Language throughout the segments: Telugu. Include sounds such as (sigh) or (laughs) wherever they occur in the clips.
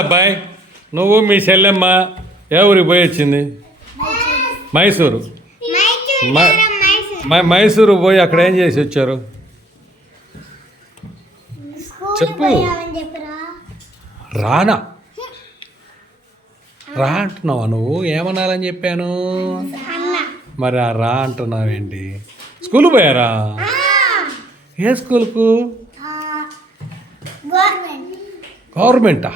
అబ్బాయి నువ్వు మీ చెల్లెమ్మ ఏ ఊరికి పోయి వచ్చింది? మైసూరు. మైసూరు పోయి అక్కడ ఏం చేసి వచ్చారు? చెప్పు. రానా? రా అంటున్నావా నువ్వు? ఏమనాలని చెప్పాను? మరి ఆ రా అంటున్నావేంటి? స్కూల్ పోయారా? ఏ స్కూల్కు? గవర్నమెంట్ గవర్నమెంటా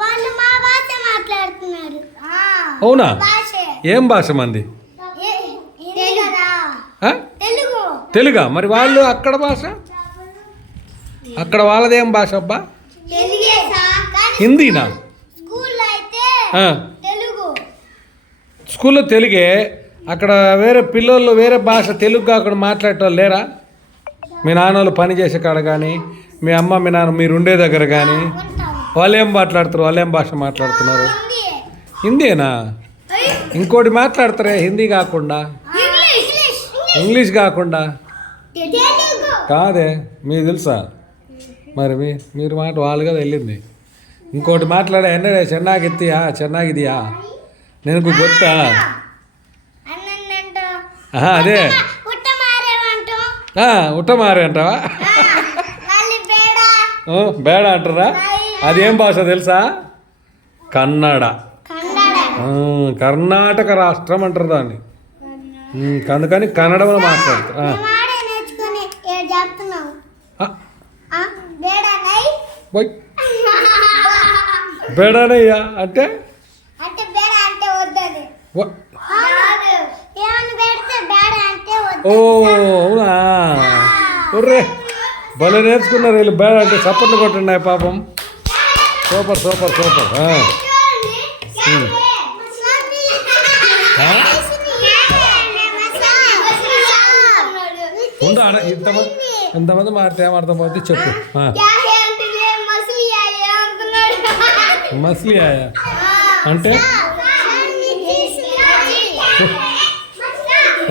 వాళ్ళు మా భాష మాట్లాడుతున్నారు అవునా? ఏం భాష మంది? తెలుగు. మరి వాళ్ళు అక్కడ భాష? అక్కడ వాళ్ళదేం భాష అబ్బా? హిందీనా? స్కూల్లో తెలుగు. అక్కడ వేరే పిల్లలు వేరే భాష తెలుగు కాకుండా మాట్లాడేటోళ్ళు లేరా? మీ నాన్నలు పని చేసే కాడ కానీ మీ అమ్మ మీ నాన్న మీరు ఉండే దగ్గర కానీ వాళ్ళు ఏం మాట్లాడుతారు? వాళ్ళు ఏం భాష మాట్లాడుతున్నారు? హిందీనా? ఇంకోటి మాట్లాడతారే హిందీ కాకుండా? ఇంగ్లీష్ కాకుండా? కాదే మీకు తెలుసా? మరి మీ మీరు మాట వాళ్ళు కదా వెళ్ళింది. ఇంకోటి మాట్లాడే ఎన్నడే? చెన్నాగిత్తియా? చెన్నాగిదియా? నేను గొత్తా అదే. ఉట్టమారే మారేమంటాం అంటావా బేడ అంటారా? అదేం భాష తెలుసా? కన్నడ. కర్ణాటక రాష్ట్రం అంటారు దాన్ని. అందుకని కన్నడలో మాట్లాడతారు బేడనయ్యా అంటే? ఓ. అవునా? ఒర్రే. భలే నేర్చుకున్నారు వీళ్ళు. బేడ అంటే చప్పట్లు కొట్టున్నాయి పాపం. Super super super? ఉండు ఇంతమంది ఇంతమంది మాట ఏమర్థమవుతుంది చెప్పు. ఆ. మస్లీ ఆయా అంటే?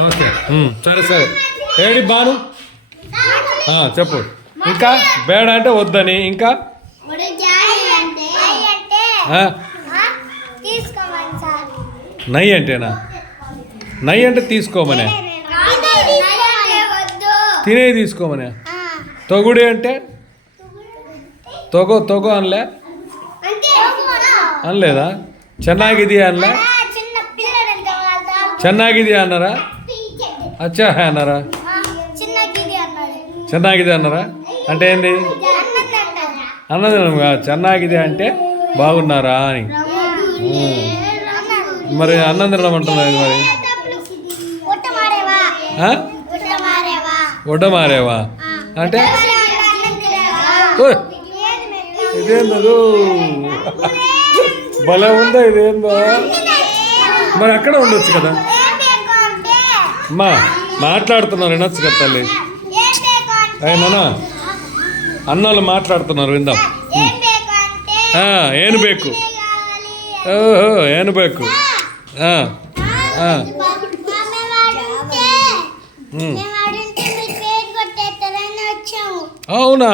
ఓకే సరే సరే. ఏడి బాను? చెప్పు. ఇంకా? బేడ అంటే వద్దని. ఇంకా? నై అంటేనా? నై అంటే తీసుకోమనే. తినే తీసుకోమనే. తొగుడి అంటే? తొగో తొగో అనలే? అనలేదా? చెన్నాగిది అనలే? చెన్నాగిది అన్నారా? అచ్చా అన్నారా? చెన్నాగిది అన్నారా? అంటే ఏంది? అన్నది చెన్నాగిది అంటే బాగున్నారా అని. మరి అన్నం తినమంటున్నది మరి? పుట్ట మారేవా? అంటే? ఇదేందో భలే ఉందా ఇదేందో? మరి అక్కడ ఉండొచ్చు కదా? అమ్మా మాట్లాడుతున్నారు వినొచ్చు కదా తల్లి? అయినా అన్నోళ్ళు మాట్లాడుతున్నారు విందాం. ఏను బేకు ఓహో ఏను బేకు. అవునా?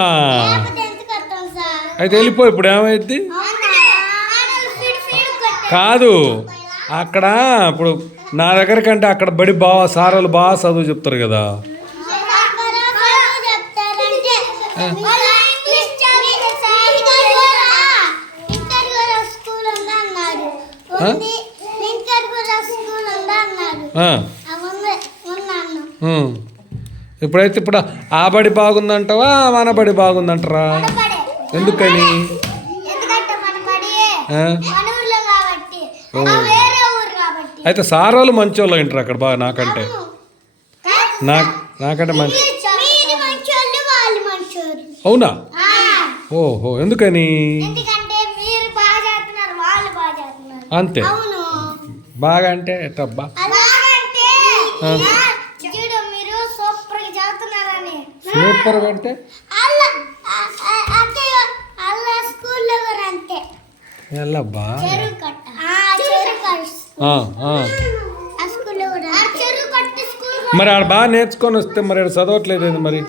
అయితే వెళ్ళిపో ఇప్పుడు ఏమైంది? కాదు. అక్కడ ఇప్పుడు నా దగ్గర కంటే అక్కడ బడి బాగా సారాలు బాగా చదువు చెప్తారు కదా. ఇప్పుడైతే ఇప్పుడు ఆ. బడి బాగుందంటావా మన బడి బాగుందంటారా ఎందుకని అయితే సారాలు మంచోళ్ళు వింటారు అక్కడ బాగా నాకంటే. నా నాకంటే మంచి వాళ్ళు అవునా? ఓహో ఎందుకని? వాళ్ళు అంతే. బాగా అంటే ఎట్టబ్బా అలాగంటే ఆ. చూడు మీరు సూపర్ అంటే? ఎల్లబ్బా మరి ఆడ బాగా నేర్చుకొని వస్తే మరి ఆడ చదవట్లేదు మరి?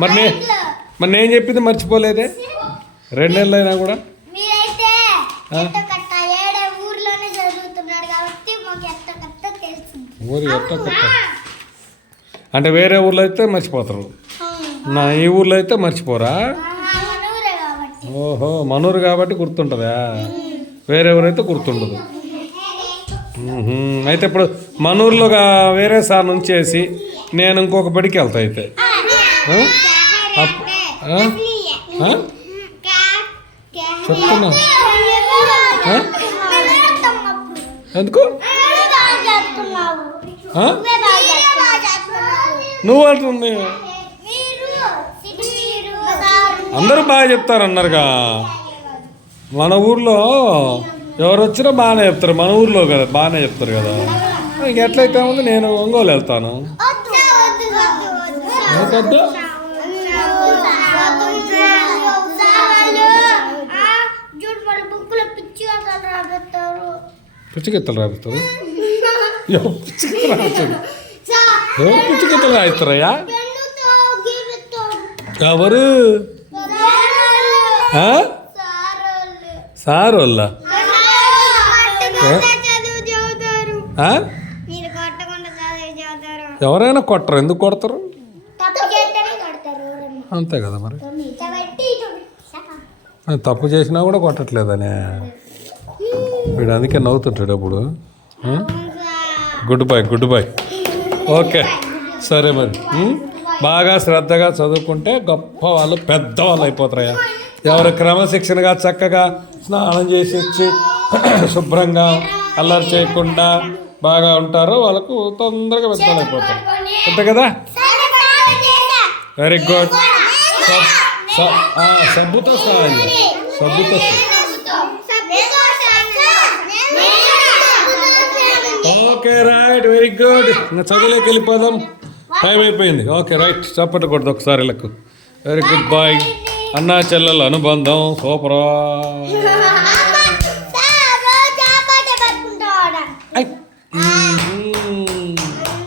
మరి నే మరి నేను చెప్పింది మర్చిపోలేదే? రెండేళ్ళు అయినా కూడా మీరైతే ఆ? ఎట్ట కట్ట ఏడే ఊర్లోనే చదువుతున్నాడు కాబట్టి ఊరి ఎట్ట కొత్త అంటే వేరే ఊర్లో అయితే మర్చిపోతారు. నా ఈ ఊర్లో అయితే మర్చిపోరా? ఓహో మనూరు కాబట్టి గుర్తుంటుందా? వేరే ఊరైతే గుర్తుండదు. అయితే ఇప్పుడు మనూరులో గా- వేరే సార్ నుంచేసి నేను ఇంకొక బడికి వెళ్తా అయితే? చెప్తున్నా. ఎందుకు? నువ్వు అంటుంది. అందరూ బాగా చెప్తారు అన్నారుగా మన ఊర్లో ఎవరు వచ్చినా బాగానే చెప్తారు. మన ఊర్లో కదా బాగానే చెప్తారు కదా. ఇంక ఎట్లయితే ఉంది? నేను ఒంగోలు వెళ్తాను. పిచ్చికెత్తలు రాపిస్తారు ఎవరు పిచ్చికెత్తలు రాస్తారు పిచ్చికెత్తలు రాయిస్తారయ్యా? ఎవరు? సార్ వాళ్ళ ఎవరైనా కొట్టరు ఎందుకు కొడతారు? అంతే కదా మరి. తప్పు చేసినా కూడా కొట్టట్లేదనే. వీడు అందుకే నవ్వుతుంటాడు అప్పుడు? Goodbye goodbye. ఓకే సరే మరి? బాగా శ్రద్ధగా చదువుకుంటే గొప్ప వాళ్ళు పెద్దవాళ్ళు అయిపోతారయ్యా. ఎవరు క్రమశిక్షణగా చక్కగా స్నానం చేసి వచ్చి (clears throat) శుభ్రంగా అల్లరి చేయకుండా బాగా ఉంటారో వాళ్ళకు తొందరగా పెద్దవాళ్ళు అయిపోతారు. అంతే కదా? వెరీ గుడ్ సబ్బుతో స్నానం. సబ్బుతో ఓకే రైట్ వెరీ గుడ్ ఇంకా చదువులోకి వెళ్ళిపోదాం. టైం అయిపోయింది. ఓకే రైట్ చప్పట్లు కొడదు ఒకసారి వీళ్ళకు వెరీ గుడ్ బాయ్ అన్నా చెల్లెల అనుబంధం. (laughs) Super I.